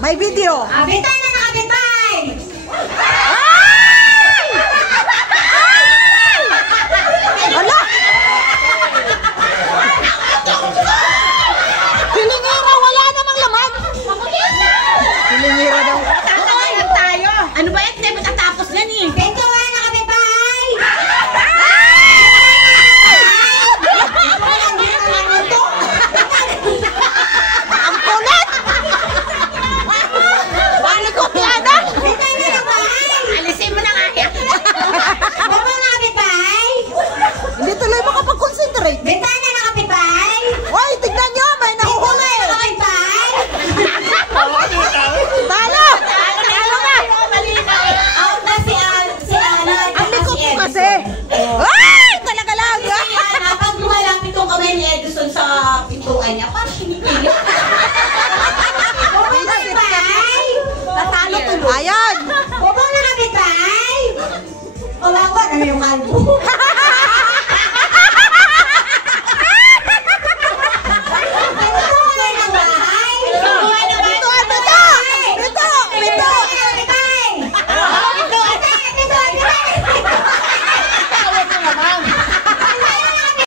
May video. Bintana na kapitbahay! Ala! Pilingira, wala namang laman. Pilingira daw. Tatawanan tayo. Ano ba yan? Hindi matatapos yan eh. Bintana na kapitbahay! Ang kulit! Paano ko piyada? Bintana na bahay! Alisin mo na nga yan. Baba na kapitbahay! Hindi tuloy makapag-concentrate. Bintana na kapitbahay! Hoy, tignan nyo, may nahuhuli. Kapitbahay! Talo! Talo na! Out na si Ana. Ang likot mo kasi. Ay! Talaga lang. Si Ana, pag lumalapit yung kamay ni Edison sa pintuan niya, parang sinipin. Baba na kapitbahay! Natalo tuloy. Ayan! Baba na kapitbahay! Wala ba? Ano yung kalbo?